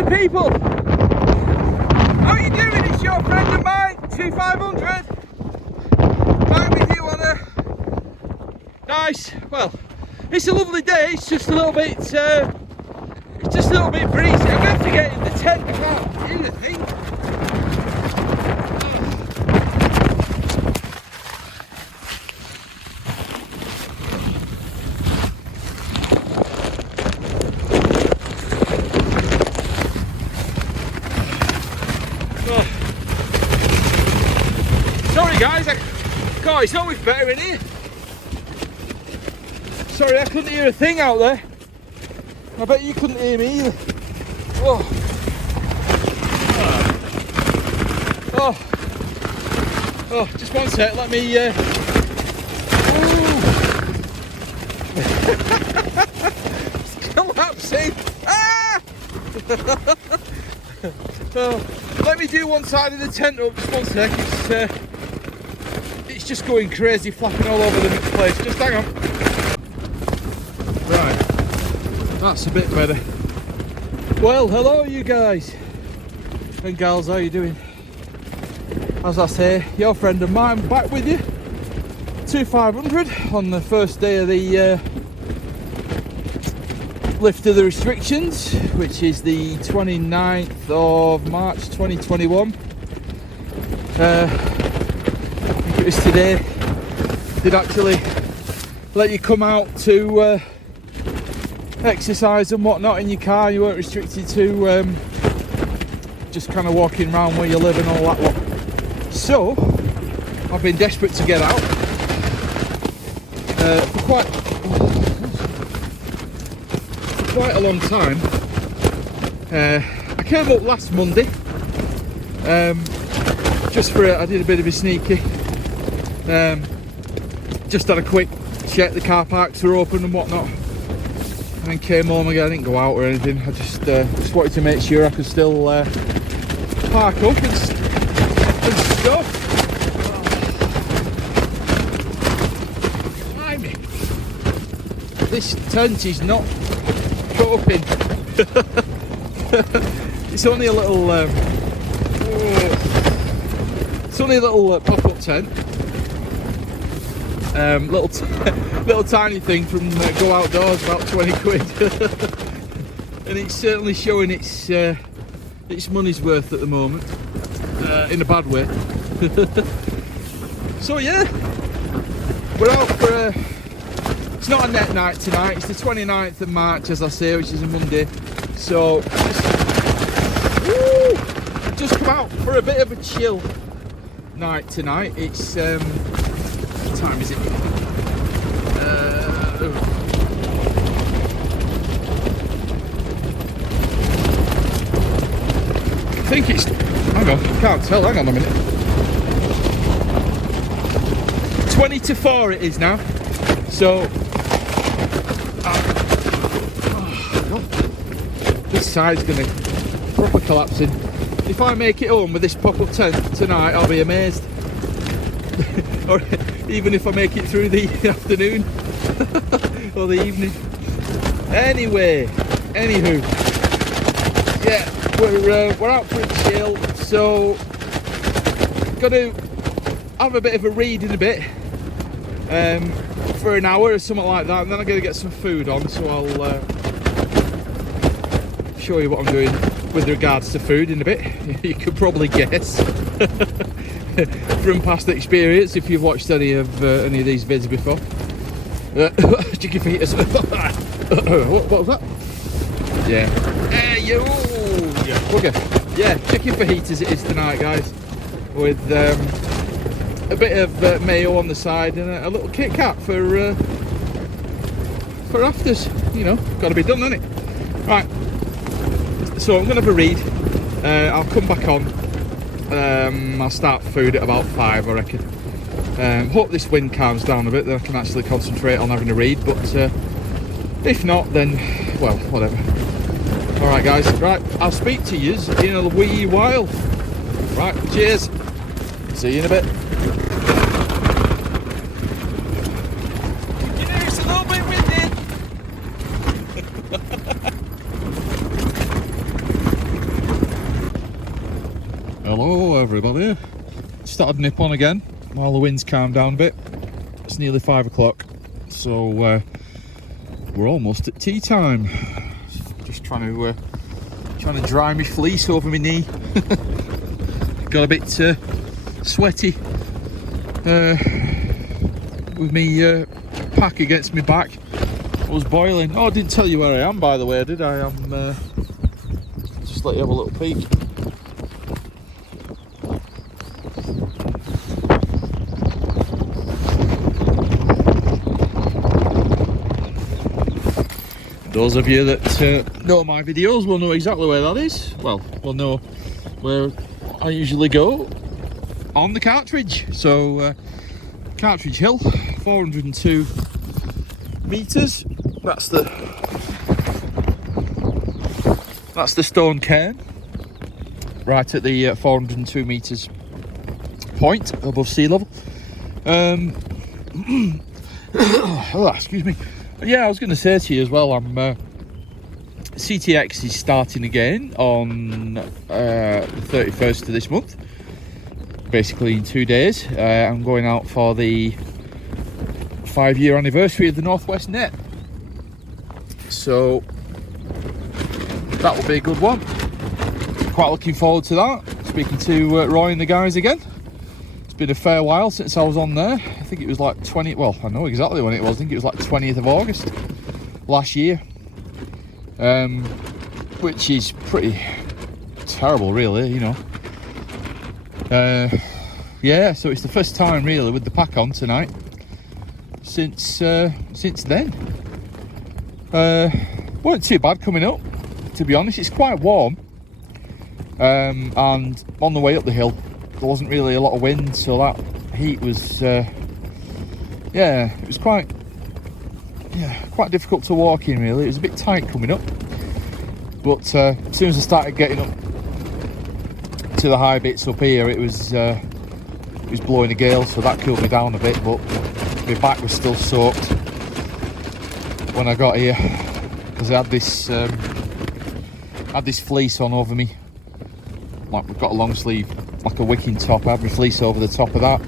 lovely people. How are you doing? It's your friend of mine, 2500. Back with you on a nice, well, it's a lovely day. It's just a little bit, breezy. I'm going to have to get in the tent. I can't do the thing. Sorry guys, God, it's always better in here. Sorry, I couldn't hear a thing out there. I bet you couldn't hear me either. Oh, just one sec, let me it's collapsing. Let me do one side of the tent up, just one sec. It's just going crazy, flapping all over the place. Just hang on. Right, that's a bit better. Well, hello you guys and gals, how you doing? As I say, your friend of mine back with you, 2500 on the first day of the lift of the restrictions, which is the 29th of March 2021. I think it was today they'd actually let you come out to exercise and whatnot in your car. You weren't restricted to just kind of walking around where you live and all that lot. So I've been desperate to get out for quite a long time. I came up last Monday just for I did a bit of a sneaky, just had a quick check, the car parks were open and whatnot, and then came home again. I didn't go out or anything. I just wanted to make sure I could still park up and stuff. Blimey, this tent is not coping. It's only a little pop-up tent, little tiny thing from Go Outdoors, about 20 quid. And it's certainly showing its money's worth at the moment, in a bad way. So yeah, we're out for it's not a net night tonight, it's the 29th of March, as I say, which is a Monday. So just come out for a bit of a chill night tonight. It's what time is it? I think it's, hang on, can't tell, hang on a minute. 20 to 4 it is now. So this side's gonna proper collapsing. If I make it home with this pop-up tent tonight, I'll be amazed. Or even if I make it through the afternoon or the evening. Anywho, yeah, we're out for a chill. So gonna have a bit of a read in a bit, for an hour or something like that, and then I'm gonna get some food on. So I'll show you what I'm doing with regards to food in a bit. You could probably guess from past experience if you've watched any of these vids before. Chicken feeters. What was that? Yeah. Hey you. Yeah. Okay. Yeah. Chicken fajitas it is tonight, guys, with a bit of mayo on the side and a little Kit Kat for afters. You know, got to be done, hasn't it? Right. So I'm gonna have a read. I'll come back on. I'll start food at about 5, I reckon. Hope this wind calms down a bit, then I can actually concentrate on having a read. But if not, then well, whatever. All right, guys. Right, I'll speak to you in a wee while. Right, cheers. See you in a bit. You know, it's a little bit windy. everybody. Started nip on again while the wind's calmed down a bit. It's nearly 5 o'clock, so we're almost at tea time. Just trying to dry my fleece over my knee. Got a bit sweaty with me pack against my back. I was boiling. Oh, I didn't tell you where I am, by the way, did I? I'm just let you have a little peek. Those of you that know my videos will know exactly where that is. Well, will know where I usually go on the Cartridge. So, Cartridge Hill, 402 meters. That's the stone cairn, right at the 402 meters point above sea level. Oh, excuse me. Yeah, I was going to say to you as well, CTX is starting again on the 31st of this month, basically in 2 days. I'm going out for the 5-year anniversary of the Northwest Net, so that will be a good one. Quite looking forward to that. Speaking to Roy and the guys again. It's been a fair while since I was on there. I think it was like 20, well, I know exactly when it was. I think it was like 20th of August last year, which is pretty terrible, really, you know. Yeah, so it's the first time really with the pack on tonight since then. Weren't too bad coming up, to be honest. It's quite warm, and on the way up the hill there wasn't really a lot of wind, so that heat was yeah, it was quite difficult to walk in, really. It was a bit tight coming up, but as soon as I started getting up to the high bits up here, it was blowing a gale, so that cooled me down a bit, but my back was still soaked when I got here, because I had this fleece on over me. Like, we've got a long sleeve, like a wicking top. I had my fleece over the top of that,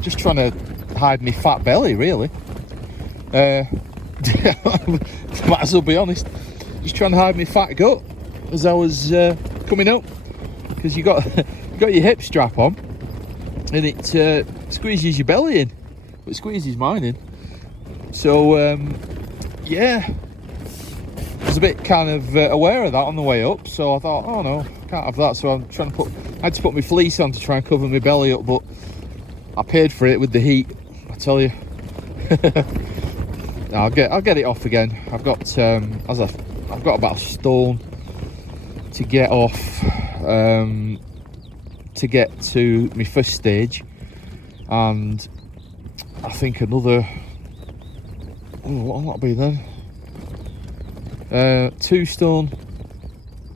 just trying to hide my fat belly, really. Might as well be honest, just trying to hide my fat gut as I was coming up, because you got your hip strap on and it squeezes your belly in. It squeezes mine in, so yeah, I was a bit kind of aware of that on the way up, so I thought, oh no, can't have that. So I'm trying to I had to put my fleece on to try and cover my belly up, but I paid for it with the heat, I tell you. I'll get it off again. I've got I've got about a stone to get off to get to my first stage, and I think another, what'll that be then? 2 stone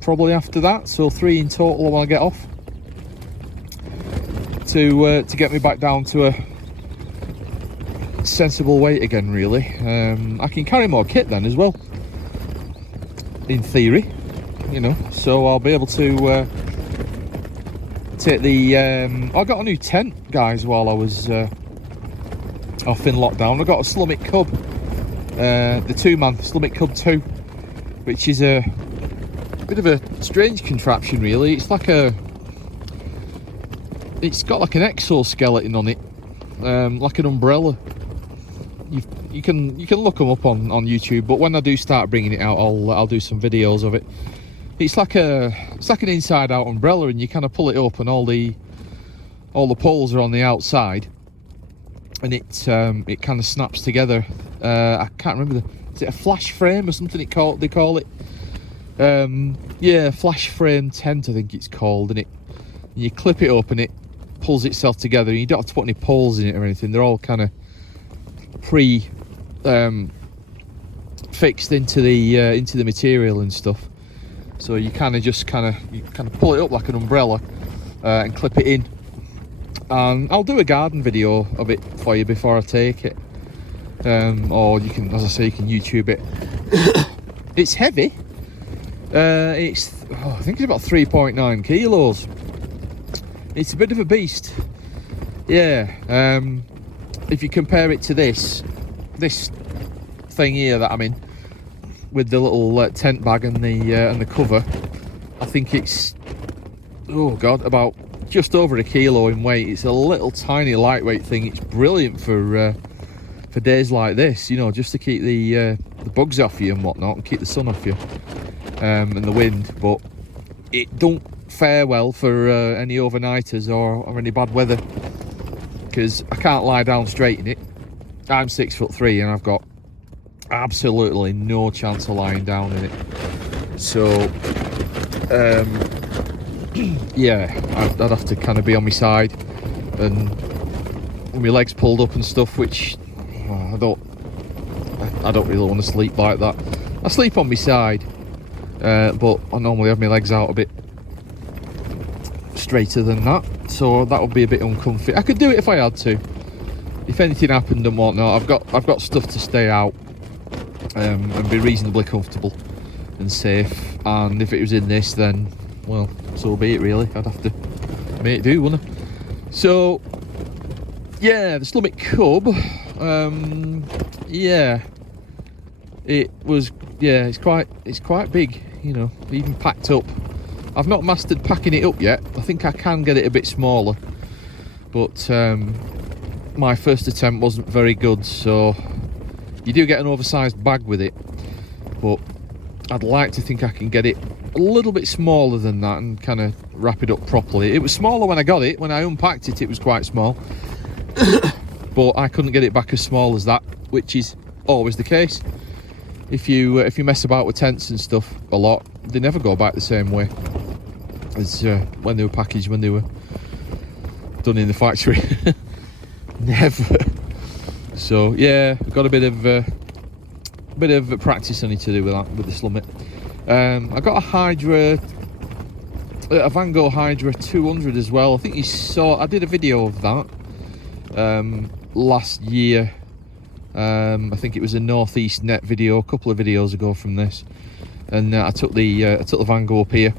probably after that, so 3 in total I want to get off to get me back down to a sensible weight again, really. I can carry more kit then as well, in theory, you know, so I'll be able to take the I got a new tent, guys, while I was off in lockdown. I got a Slummick Cub, the 2-man Slummick Cub 2, which is a bit of a strange contraption, really. It's like it's got like an exoskeleton on it, like an umbrella. You can look them up on YouTube, but when I do start bringing it out, I'll do some videos of it. It's like an inside out umbrella, and you kind of pull it up and all the poles are on the outside, and it kind of snaps together. I can't remember, is it a flash frame or something they call it? Yeah, flash frame tent, I think it's called, and you clip it up and it pulls itself together, and you don't have to put any poles in it or anything. They're all kind of fixed into the material and stuff, so you kind of pull it up like an umbrella and clip it in. And I'll do a garden video of it for you before I take it, or you can, as I say, you can YouTube it. It's heavy. I think it's about 3.9 kilos. It's a bit of a beast. Yeah. If you compare it to this thing here that I'm in, with the little tent bag and the cover, I think it's, oh god, about just over a kilo in weight. It's a little tiny lightweight thing. It's brilliant for days like this, you know, just to keep the bugs off you and whatnot, and keep the sun off you, and the wind. But it don't fare well for any overnighters or any bad weather, because I can't lie down straight in it. I'm 6'3" and I've got absolutely no chance of lying down in it. So yeah, I'd have to kind of be on my side and with my legs pulled up and stuff, which I don't really want to sleep like that. I sleep on my side, but I normally have my legs out a bit straighter than that, so that would be a bit uncomfy. I could do it if I had to, if anything happened and whatnot. I've got stuff to stay out and be reasonably comfortable and safe, and if it was in this, then well, so be it really. I'd have to make do, wouldn't I? So yeah, the Slummit Cub, yeah, it was, yeah, it's quite big, you know, even packed up. I've not mastered packing it up yet. I think I can get it a bit smaller, but my first attempt wasn't very good. So you do get an oversized bag with it, but I'd like to think I can get it a little bit smaller than that and kind of wrap it up properly. It was smaller when I got it. When I unpacked it, it was quite small. But I couldn't get it back as small as that, which is always the case. If you mess about with tents and stuff a lot, they never go back the same way as when they were packaged, when they were done in the factory. Never. So yeah, I've got a bit of practice I need to do with that, with the Slummit. I got a Van Gogh Hydra 200 as well. I think you saw, I did a video of that last year. I think it was a Northeast Net video, a couple of videos ago from this, and I took the Van Gogh up here,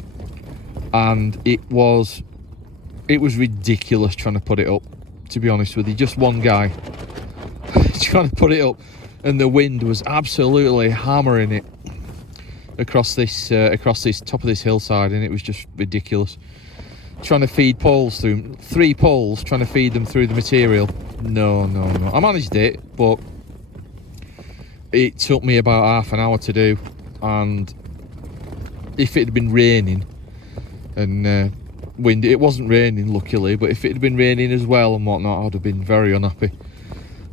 and it was ridiculous trying to put it up, to be honest with you. Just one guy trying to put it up, and the wind was absolutely hammering it across this top of this hillside, and it was just ridiculous. Trying to feed poles through 3 poles, trying to feed them through the material. No. I managed it, but it took me about half an hour to do. And if it had been raining and wind, it wasn't raining luckily, but if it had been raining as well and whatnot, I'd have been very unhappy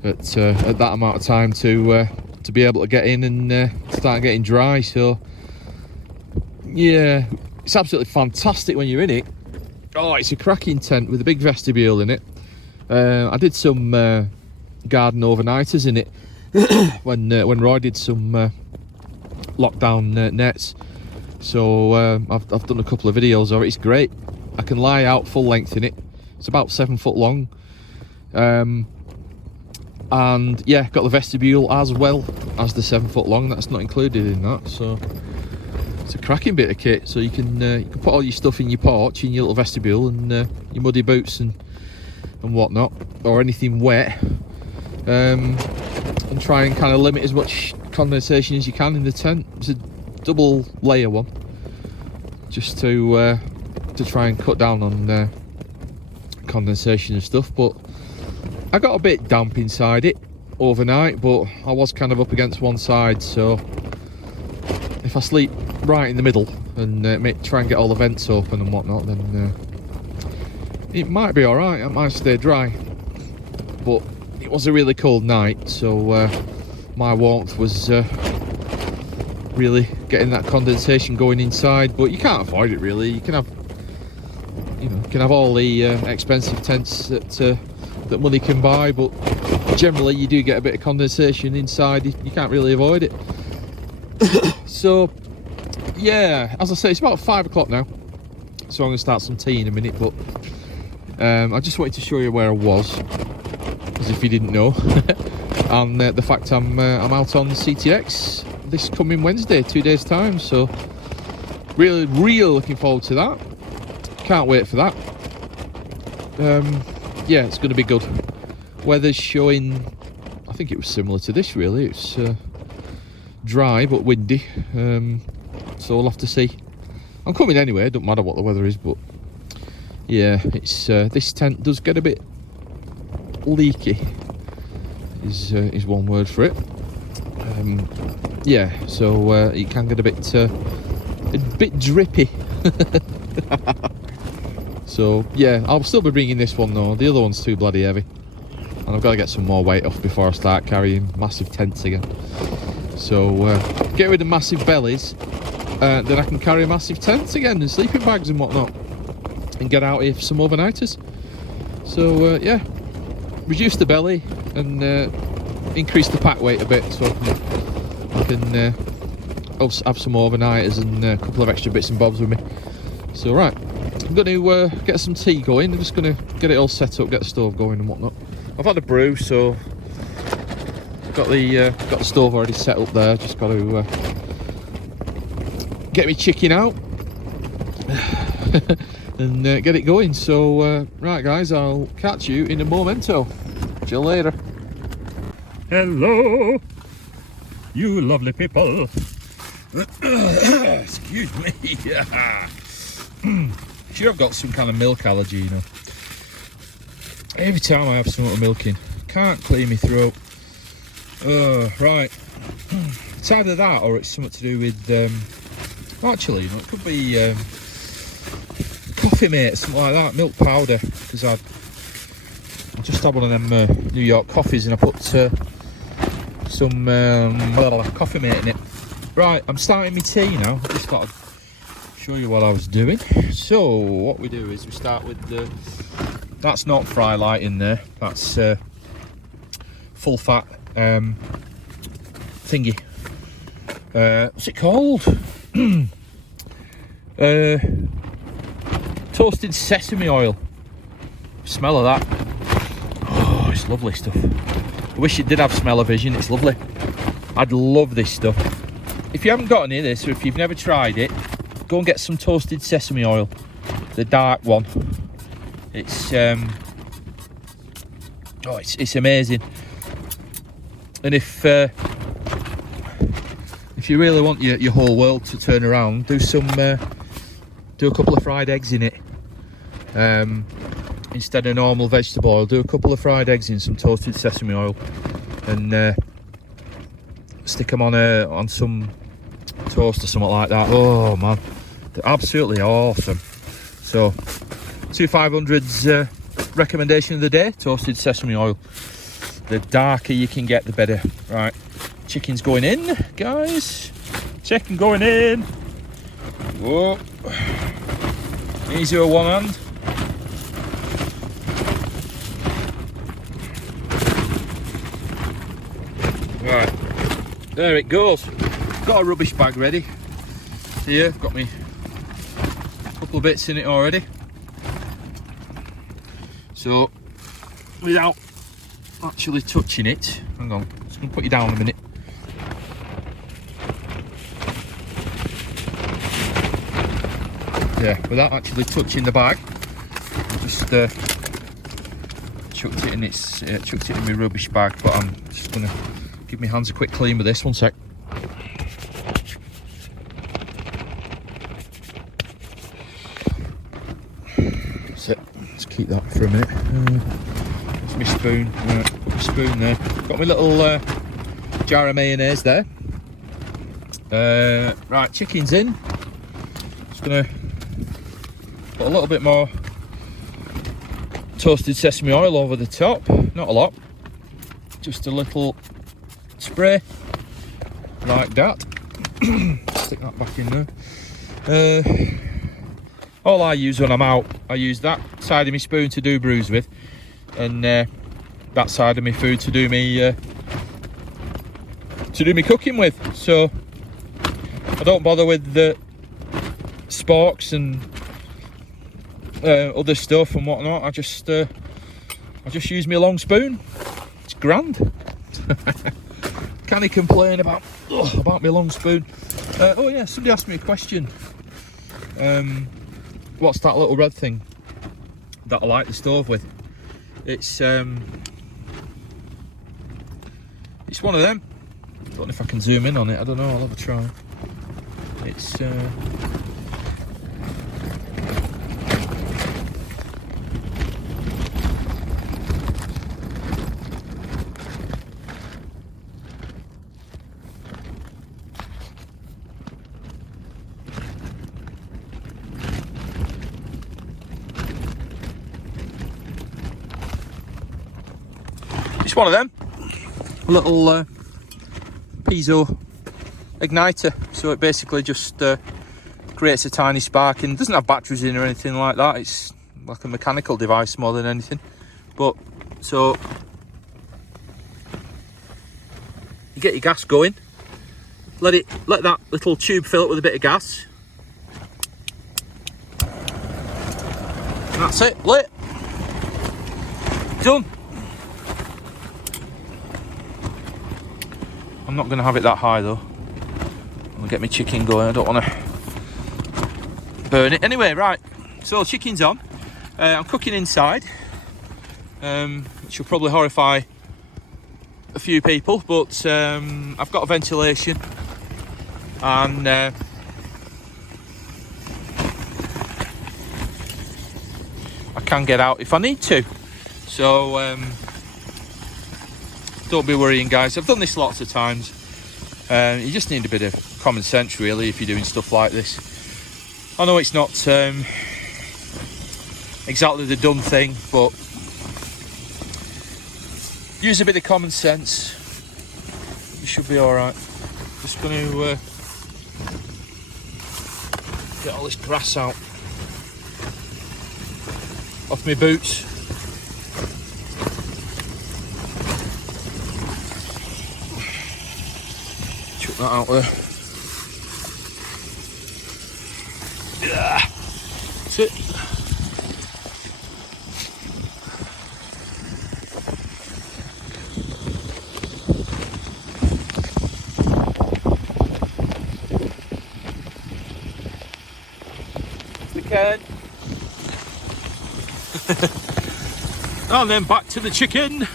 at that amount of time to be able to get in and start getting dry. So yeah, it's absolutely fantastic when you're in it. Oh, it's a cracking tent with a big vestibule in it. I did some garden overnighters in it when Roy did some lockdown nets. So I've done a couple of videos of it. It's great. I can lie out full length in it. It's about 7 foot long. And yeah, got the vestibule as well as the 7 foot long. That's not included in that. So it's a cracking bit of kit. So you can put all your stuff in your porch, in your little vestibule, and your muddy boots and whatnot, or anything wet, and try and kind of limit as much condensation as you can in the tent. It's a double layer one, just to try and cut down on condensation and stuff. But I got a bit damp inside it overnight, but I was kind of up against one side, so if I sleep right in the middle and try and get all the vents open and whatnot, then it might be alright. It might stay dry. But it was a really cold night, so my warmth was really getting that condensation going inside. But you can't avoid it really. You can have all the expensive tents that money can buy, but generally you do get a bit of condensation inside. You can't really avoid it. So yeah, as I say, it's about 5 o'clock now, so I'm going to start some tea in a minute. But I just wanted to show you where I was, as if you didn't know, and the fact I'm out on CTX this coming Wednesday, 2 days time. So really looking forward to that. Can't wait for that. yeah, it's going to be good. Weather's showing, I think it was similar to this really. It's dry but windy, so we'll have to see. I'm coming anyway, it doesn't matter what the weather is, but yeah, it's this tent does get a bit leaky, is one word for it. Yeah, so it can get a bit drippy. So yeah, I'll still be bringing this one though. The other one's too bloody heavy, and I've got to get some more weight off before I start carrying massive tents again. So get rid of massive bellies, then I can carry massive tents again and sleeping bags and whatnot, and get out here for some overnighters. So yeah, reduce the belly and increase the pack weight a bit, so I can have some overnighters and a couple of extra bits and bobs with me. So right, I'm going to get some tea going. I'm just going to get it all set up, get the stove going and whatnot. I've had a brew, so got the stove already set up there. Just got to get me chicken out and get it going. So right guys, I'll catch you in a momento. See you later. Hello, you lovely people. Excuse me. Sure, I've got some kind of milk allergy, you know. Every time I have some milking, can't clear my throat. Right. It's either that or it's something to do with, actually, you know, it could be Coffee Mate, something like that, milk powder, because I just had one of them New York coffees and I put some Coffee Mate in it. Right, I'm starting my tea now. I just thought I'd show you what I was doing. So what we do is we start with the, that's not fry light in there, that's full fat thingy, what's it called? Toasted sesame oil. Smell of that. Oh, it's lovely stuff. I wish it did have smell-o-vision. It's lovely. I'd love this stuff. If you haven't got any of this, or if you've never tried it, go and get some toasted sesame oil, the dark one. It's it's amazing. And if you really want your whole world to turn around, do a couple of fried eggs in it. Instead of normal vegetable oil, do a couple of fried eggs in some toasted sesame oil, and stick them on some toast or something like that. Oh man, they're absolutely awesome. So 2500's recommendation of the day: toasted sesame oil. The darker you can get, the better. Right, chicken's going in, guys. Chicken going in. Whoa, easy with one hand. Right, there it goes. Got a rubbish bag ready. Here, I've got me a couple of bits in it already. So, without actually touching it, hang on, just gonna put you down a minute. Yeah, without actually touching the bag, I just chucked it in my rubbish bag. But I'm just gonna give my hands a quick clean with this. One sec. That's it. Let's keep that for a minute. There's my spoon. Put my spoon there. Got my little jar of mayonnaise there. Right, chicken's in. Just gonna put a little bit more toasted sesame oil over the top. Not a lot. Just a little spray like that. Stick that back in there. All I use when I'm out, I use that side of my spoon to do brews with, and that side of my food to do me cooking with. So I don't bother with the sporks and other stuff and whatnot. I just use my long spoon. It's grand. Can I complain about my long spoon? Oh yeah, somebody asked me a question. What's that little red thing? that I light the stove with. It's one of them. Don't know if I can zoom in on it. I don't know. I'll have a try. It's one of them. A little piezo igniter, so it basically just creates a tiny spark, and doesn't have batteries in or anything like that. It's like a mechanical device more than anything. But so you get your gas going, let that little tube fill up with a bit of gas, and that's it, lit, done. I'm not going to have it that high though. I'm going to get my chicken going. I don't want to burn it. Anyway, right. So chicken's on. I'm cooking inside. Which will probably horrify a few people, but I've got a ventilation, and I can get out if I need to. So don't be worrying, guys. I've done this lots of times. You just need a bit of common sense, really, if you're doing stuff like this. I know it's not exactly the done thing, but use a bit of common sense. You should be all right. Just going to get all this grass out off my boots. Chuck that out there. Yeah, that's it. Chicken. And then back to the chicken.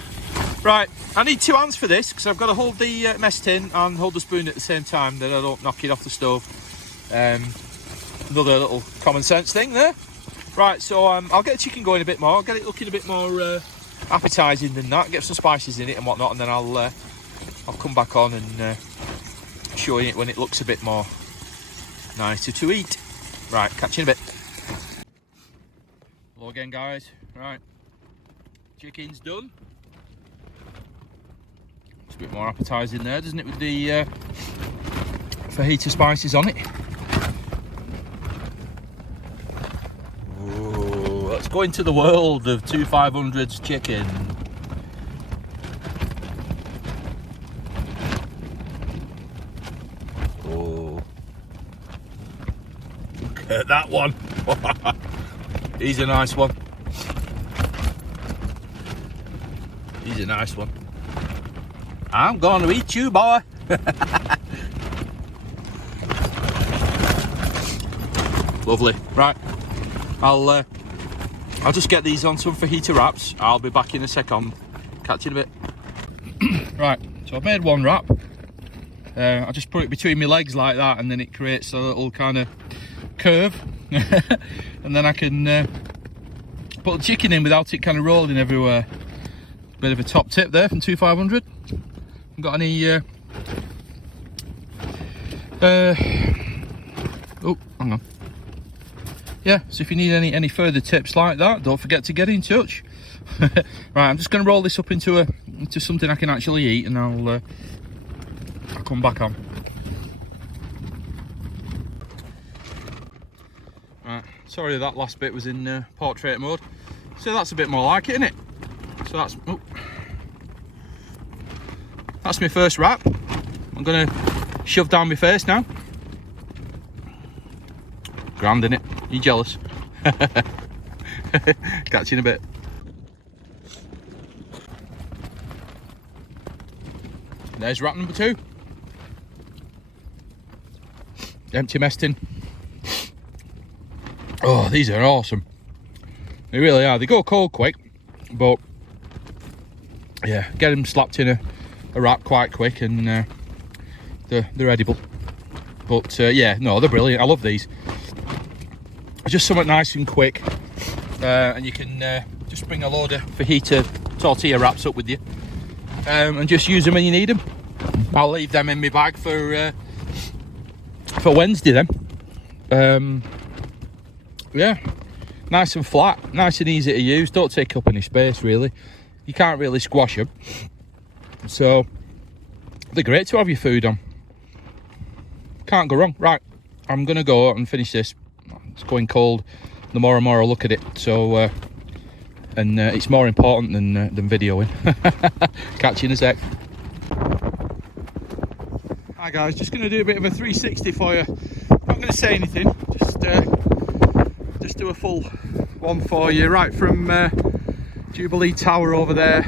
Right, I need 2 hands for this because I've got to hold the mess tin and hold the spoon at the same time, that I don't knock it off the stove. Another little common sense thing there. Right, so I'll get the chicken going a bit more. I'll get it looking a bit more appetising than that. Get some spices in it and whatnot, and then I'll come back on and show you it when it looks a bit more nicer to eat. Right, catch you in a bit. Hello again, guys. Right, chicken's done. It's a bit more appetising there, doesn't it, with the fajita spices on it. Ooh, let's go into the world of 2500's chicken. Oh, look at that one. He's a nice one. He's a nice one. I'm gonna eat you, boy. Lovely. Right, I'll just get these on some fajita wraps. I'll be back in a second. Catch you in a bit. Right, so I've made one wrap. I just put it between my legs like that, and then it creates a little kind of curve. And then I can put the chicken in without it kind of rolling everywhere. Bit of a top tip there from 2500. Haven't got any oh, hang on. Yeah, so if you need any further tips like that, don't forget to get in touch. Right, I'm just going to roll this up into something I can actually eat, and I'll come back on. Right, sorry that last bit was in portrait mode. So that's a bit more like it, isn't it? So that's my first wrap. I'm going to shove down my face now. Grand, innit? You jealous? Catch you in a bit. There's wrap number 2. Empty mess tin. Oh, these are awesome. They really are. They go cold quick, but yeah, get them slapped in a wrap quite quick, and they're edible. But yeah, no, they're brilliant. I love these. Just something nice and quick, and you can just bring a load of fajita tortilla wraps up with you, and just use them when you need them. I'll leave them in my bag for Wednesday then. Yeah, nice and flat, nice and easy to use. Don't take up any space really. You can't really squash them, so they're great to have your food on. Can't go wrong. Right, I'm gonna go and finish this. It's going cold. The more and more I look at it, so and it's more important than videoing. Catch you in a sec. Hi guys, just going to do a bit of a 360 for you. Not going to say anything, just do a full one for you, right from Jubilee Tower over there